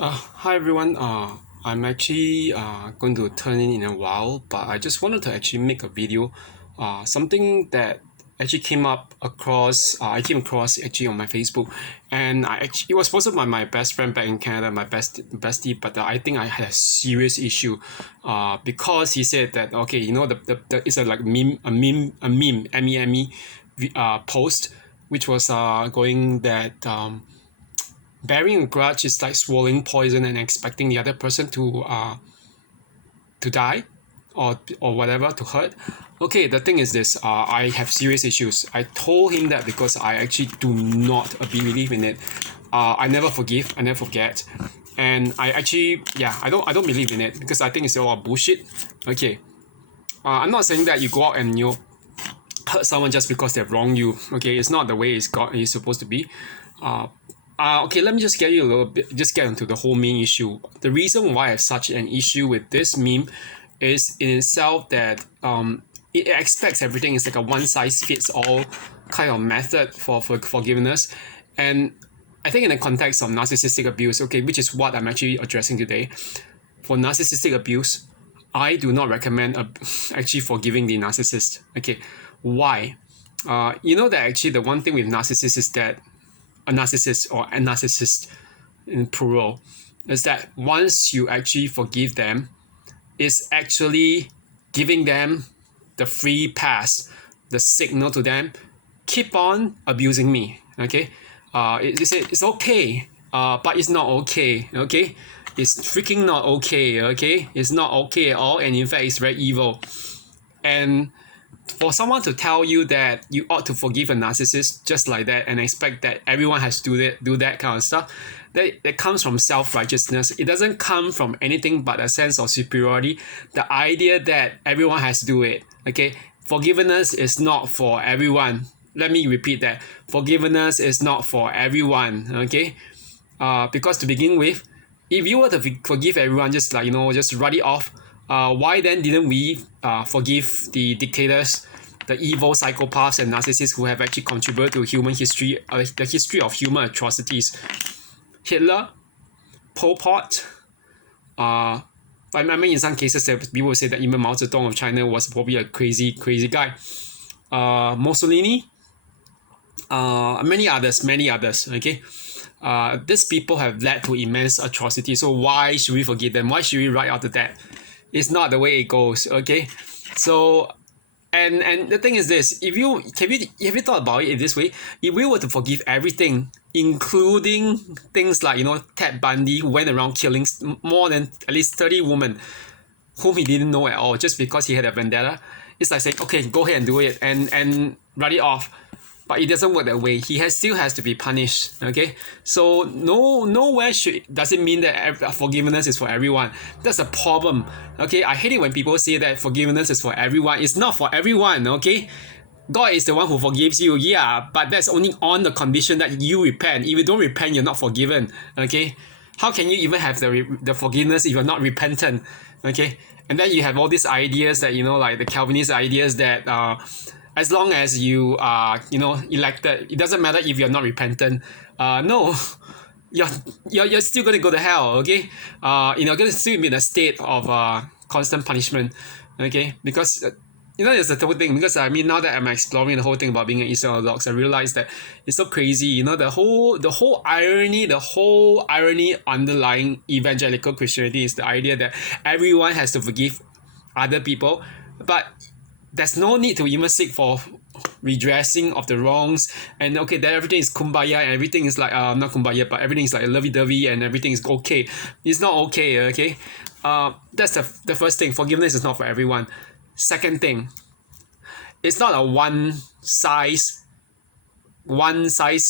Hi everyone. I'm actually going to turn in a while, but I just wanted to actually make a video. Something that actually came up across. I came across actually on my Facebook, and it was posted by my best friend back in Canada, my bestie. But I think I had a serious issue, because he said that okay, the it's a like meme, meme, post, which was going that bearing a grudge is like swallowing poison and expecting the other person to die or whatever, to hurt. Okay, the thing is this. I have serious issues. I told him that because I actually do not believe in it. I never forgive. I never forget. And I actually, yeah, I don't believe in it because I think it's all bullshit. Okay. I'm not saying that you go out and you hurt someone just because they've wronged you. Okay, it's not the way it's supposed to be. Uh, okay, let me just get you a little bit, just get into the whole main issue. The reason why I have such an issue with this meme is in itself that it expects everything. It's like a one size fits all kind of method for forgiveness. And I think in the context of narcissistic abuse, okay, which is what I'm actually addressing today, for narcissistic abuse, I do not recommend actually forgiving the narcissist. Okay, why? You know that actually the one thing with narcissists is that a narcissist or a narcissist in plural is that once you actually forgive them, it's actually giving them the free pass, the signal to them, keep on abusing me. Okay, it's okay, but it's not okay. Okay, it's freaking not okay. Okay, it's not okay at all, and in fact, it's very evil. And for someone to tell you that you ought to forgive a narcissist just like that and expect that everyone has to do that kind of stuff, that comes from self-righteousness. It doesn't come from anything but a sense of superiority, the idea that everyone has to do it. Okay, forgiveness is not for everyone. Let me repeat that. Forgiveness is not for everyone. Okay, because to begin with, if you were to forgive everyone, just like just write it off, why then didn't we forgive the dictators, the evil psychopaths and narcissists who have actually contributed to human history, the history of human atrocities? Hitler, Pol Pot, I mean, in some cases, people say that even Mao Zedong of China was probably a crazy guy. Mussolini, many others. Okay, these people have led to immense atrocity. So why should we forgive them? Why should we write out the debt? It's not the way it goes. Okay, so and the thing is this: if you have you thought about it in this way? If we were to forgive everything, including things like Ted Bundy, who went around killing more than at least 30 women whom he didn't know at all just because he had a vendetta, it's like saying, okay, go ahead and do it and write it off. But it doesn't work that way. He still has to be punished. Okay, so nowhere does it mean that forgiveness is for everyone. That's a problem. Okay, I hate it when people say that forgiveness is for everyone. It's not for everyone. Okay, God is the one who forgives you. Yeah, but that's only on the condition that you repent. If you don't repent, you're not forgiven. Okay, how can you even have the forgiveness if you're not repentant? Okay, and then you have all these ideas that like the Calvinist ideas that as long as you are elected, it doesn't matter if you're not repentant. No, you're you're still going to go to hell. Okay, you're going to still be in a state of constant punishment. Okay, because it's the whole thing. Because I mean, now that I'm exploring the whole thing about being an Eastern Orthodox, I realize that it's so crazy. The whole irony underlying evangelical Christianity is the idea that everyone has to forgive other people, but there's no need to even seek for redressing of the wrongs. And okay, that everything is kumbaya and everything is like not kumbaya, but everything is like lovey-dovey and everything is okay. It's not okay. Okay, that's the first thing. Forgiveness is not for everyone. Second thing, it's not a one size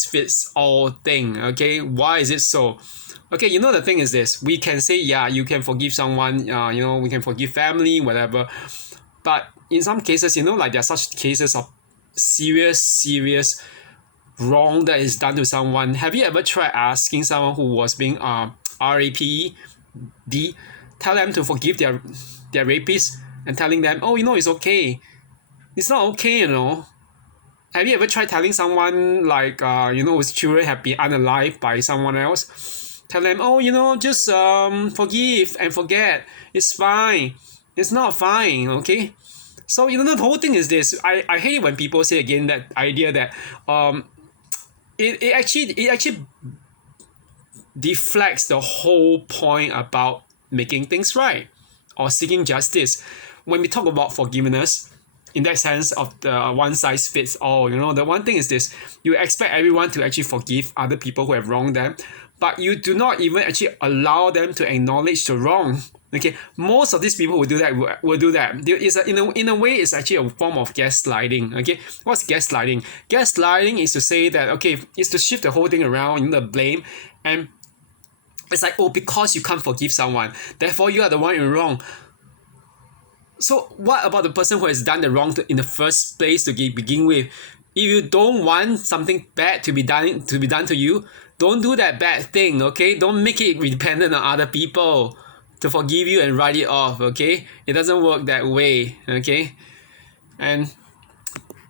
fits all thing. Okay, why is it so? Okay, the thing is this: we can say, yeah, you can forgive someone, we can forgive family, whatever. But in some cases, like there are such cases of serious wrong that is done to someone. Have you ever tried asking someone who was being raped, tell them to forgive their rapist and telling them, oh, it's okay. It's not okay. Have you ever tried telling someone like whose children have been unalived by someone else? tell them, oh, just forgive and forget. It's fine. It's not fine, okay? So the whole thing is this. I hate it when people say again that idea that it actually deflects the whole point about making things right or seeking justice. When we talk about forgiveness, in that sense of the one size fits all, the one thing is this: you expect everyone to actually forgive other people who have wronged them, but you do not even actually allow them to acknowledge the wrong. Okay, most of these people who do that will do that. In a way, it's actually a form of gaslighting. Okay, what's gaslighting? Gaslighting is to say that, okay, is to shift the whole thing around, the blame, and it's like, oh, because you can't forgive someone, therefore you are the one in wrong. So what about the person who has done the wrong in the first place to begin with? If you don't want something bad to be done to you, don't do that bad thing, okay? Don't make it dependent on other people to forgive you and write it off, okay? It doesn't work that way, okay? And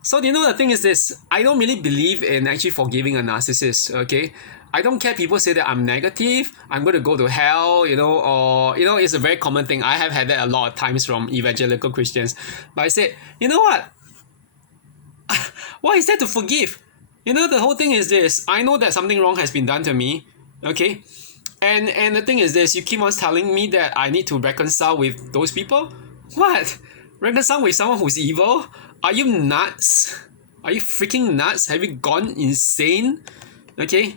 so the thing is this: I don't really believe in actually forgiving a narcissist, okay? I don't care people say that I'm negative, I'm going to go to hell, or it's a very common thing. I have had that a lot of times from evangelical Christians. But I said, you know what? What is there to forgive? The whole thing is this: I know that something wrong has been done to me, okay? And the thing is this: you keep on telling me that I need to reconcile with those people? What? Reconcile with someone who's evil? Are you nuts? Are you freaking nuts? Have you gone insane? Okay?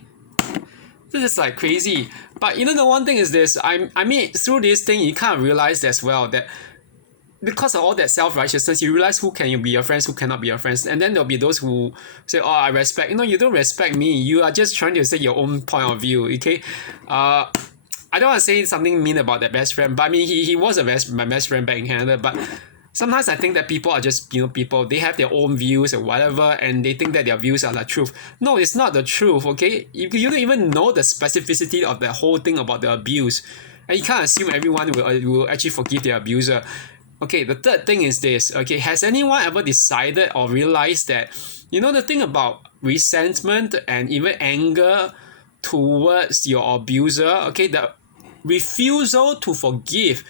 This is like crazy. But the one thing is this: I mean, through this thing, you kind of realize as well that because of all that self-righteousness, you realize who can be your friends, who cannot be your friends. And then there'll be those who say, oh, I respect. You don't respect me. You are just trying to say your own point of view, okay? I don't want to say something mean about that best friend, but I mean, he was my best friend back in Canada. But sometimes I think that people are just, people, they have their own views or whatever, and they think that their views are the truth. No, it's not the truth, okay? You don't even know the specificity of the whole thing about the abuse. And you can't assume everyone will actually forgive their abuser. Okay, the third thing is this, okay? Has anyone ever decided or realized that, the thing about resentment and even anger towards your abuser, okay, the refusal to forgive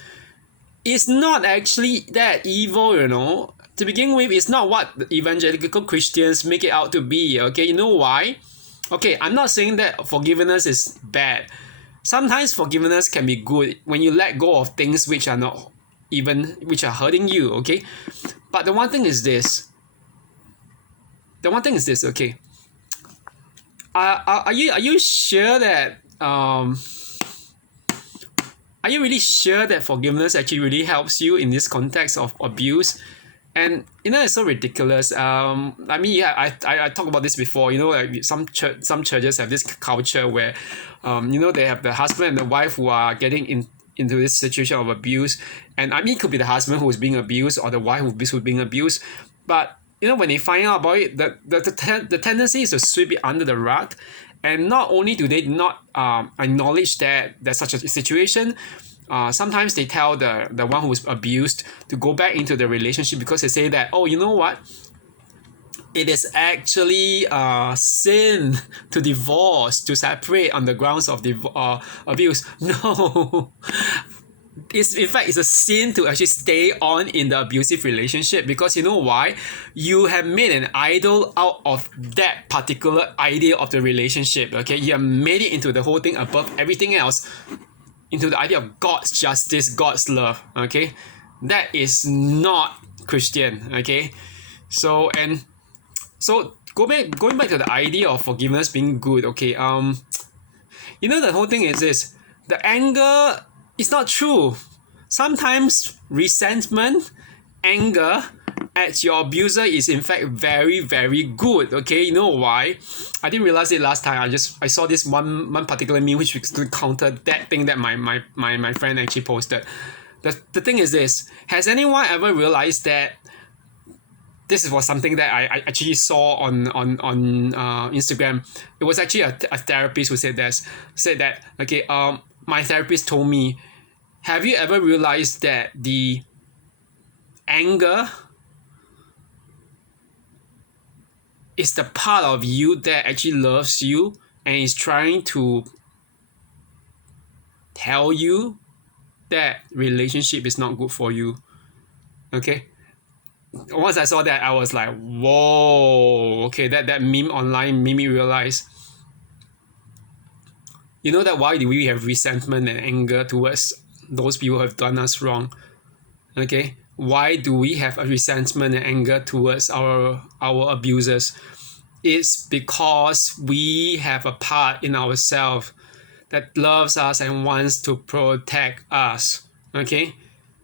is not actually that evil, To begin with, it's not what the evangelical Christians make it out to be, okay? You know why? Okay, I'm not saying that forgiveness is bad. Sometimes forgiveness can be good when you let go of things which are hurting you, okay? But the one thing is this, okay? Are you sure that are you really sure that forgiveness actually really helps you in this context of abuse? And it's so ridiculous. I mean, yeah, I talked about this before. Like some churches have this culture where, they have the husband and the wife who are getting into this situation of abuse, and I mean, it could be the husband who is being abused or the wife who's being abused, but when they find out about it, the tendency is to sweep it under the rug, and not only do they not acknowledge that there's such a situation. Sometimes they tell the one who was abused to go back into the relationship because they say that, oh, you know what? It is actually sin to divorce, to separate on the grounds of abuse. No. In fact, it's a sin to actually stay on in the abusive relationship, because you know why? You have made an idol out of that particular idea of the relationship, okay? You have made it into the whole thing above everything else, into the idea of God's justice, God's love, okay? That is not Christian, okay? So going back to the idea of forgiveness being good, okay? The whole thing is this: the anger is not true. Sometimes resentment, anger at your abuser is in fact very, very good, okay? You know why? I didn't realize it last time. I saw this one particular meme which could counter that thing that my friend actually posted. The thing is this: has anyone ever realized that this was something that I actually saw on Instagram? It was actually a therapist who said that, okay, my therapist told me, have you ever realized that the anger is the part of you that actually loves you and is trying to tell you that relationship is not good for you. Okay, once I saw that, I was like, whoa, okay, that meme online made me realize, you know, that why do we have resentment and anger towards those people who have done us wrong? Okay, why do we have a resentment and anger towards our abusers? It's because we have a part in ourselves that loves us and wants to protect us. Okay,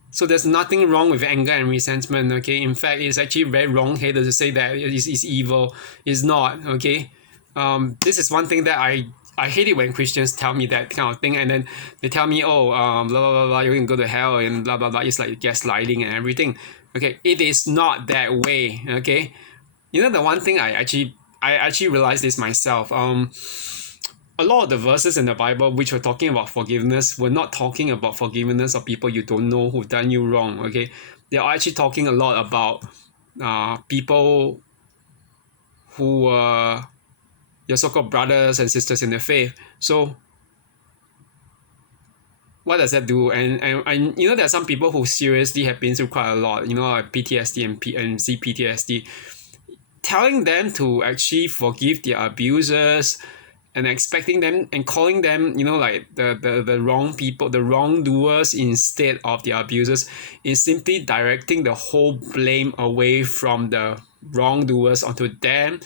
so there's nothing wrong with anger and resentment. Okay, in fact, it's actually very wrong-headed to say that it's evil. It's not. Okay, this is one thing that I hate it when Christians tell me that kind of thing, and then they tell me, oh, blah blah blah blah, you're gonna go to hell and blah blah blah. It's like gaslighting and everything. Okay, it is not that way. Okay, you know, the one thing I actually realized this myself. A lot of the verses in the Bible which were talking about forgiveness were not talking about forgiveness of people you don't know who've done you wrong. Okay, they are actually talking a lot about people who were your so-called brothers and sisters in the faith. So what does that do? And you know, there are some people who seriously have been through quite a lot, you know, like PTSD and CPTSD. Telling them to actually forgive their abusers and expecting them and calling them, you know, like the wrong people, the wrongdoers instead of the abusers, is simply directing the whole blame away from the wrongdoers onto them.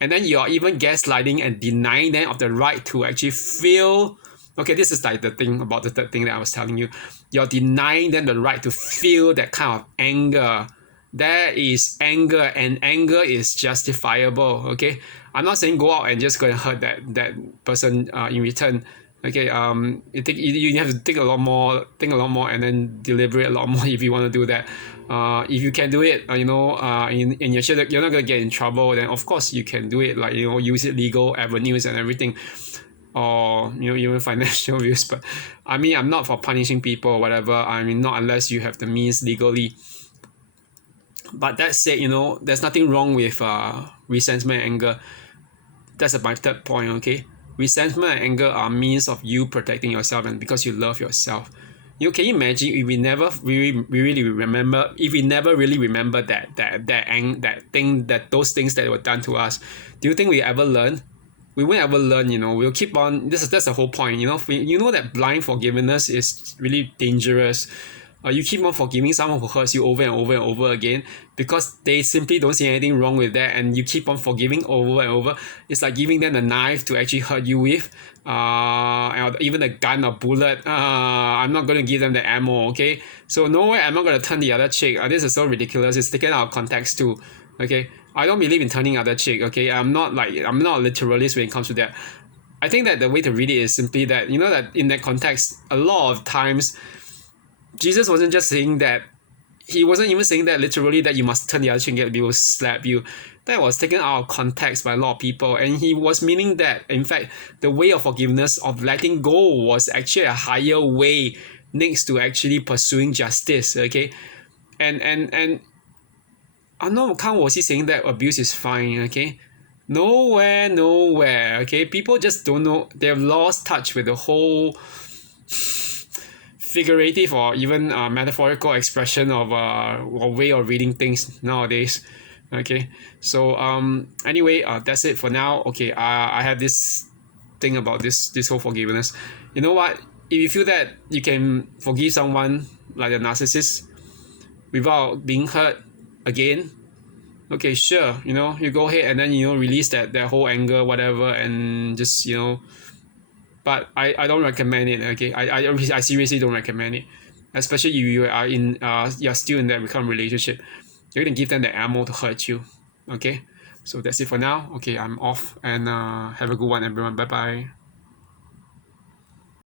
And then you're even gaslighting and denying them of the right to actually feel. Okay, this is like the thing about the third thing that I was telling you. You're denying them the right to feel that kind of anger. There is anger, and anger is justifiable. Okay, I'm not saying go out and just go and hurt that person in return. Okay, you have to think a lot more, and then deliberate a lot more if you want to do that. If you can do it, and you're sure that you're not gonna get in trouble, then of course you can do it. Like, you know, use it legal avenues and everything, or, you know, even financial views. But I mean, I'm not for punishing people or whatever. I mean, not unless you have the means legally. But that said, you know, there's nothing wrong with resentment and anger. That's my third point. Okay, resentment and anger are means of you protecting yourself, and because you love yourself. You know, can you imagine if we never really remember, if we never really remember those things that were done to us? Do you think we ever learn? We won't ever learn. You know, we'll keep on. That's the whole point. You know, you know that blind forgiveness is really dangerous. You keep on forgiving someone who hurts you over and over and over again because they simply don't see anything wrong with that, and you keep on forgiving over and over. It's like giving them a knife to actually hurt you with, or even a gun or bullet. I'm not going to give them the ammo. Okay, so no way I'm not going to turn the other cheek. This is so ridiculous. It's taken out of context too. Okay, I don't believe in turning other cheek. Okay, I'm not a literalist when it comes to that. I think that the way to read it is simply that, you know, that in that context, a lot of times Jesus wasn't just saying that. He wasn't even saying that literally, that you must turn the other cheek and people will slap you. That was taken out of context by a lot of people, and he was meaning that, in fact, the way of forgiveness, of letting go, was actually a higher way next to actually pursuing justice. Okay, and I'm not saying that abuse is fine. Okay, nowhere. Okay, people just don't know. They've lost touch with the whole figurative or even metaphorical expression of or way of reading things nowadays. Okay, so anyway, that's it for now. Okay, I have this thing about this whole forgiveness. You know what? If you feel that you can forgive someone like a narcissist without being hurt again, okay, sure, you know, you go ahead and then, you know, release that whole anger, whatever, and just, you know. But I don't recommend it. Okay, I seriously don't recommend it, especially if you are in you're still in that current relationship. You're gonna give them the ammo to hurt you. Okay, so that's it for now. Okay, I'm off, and have a good one, everyone. Bye bye.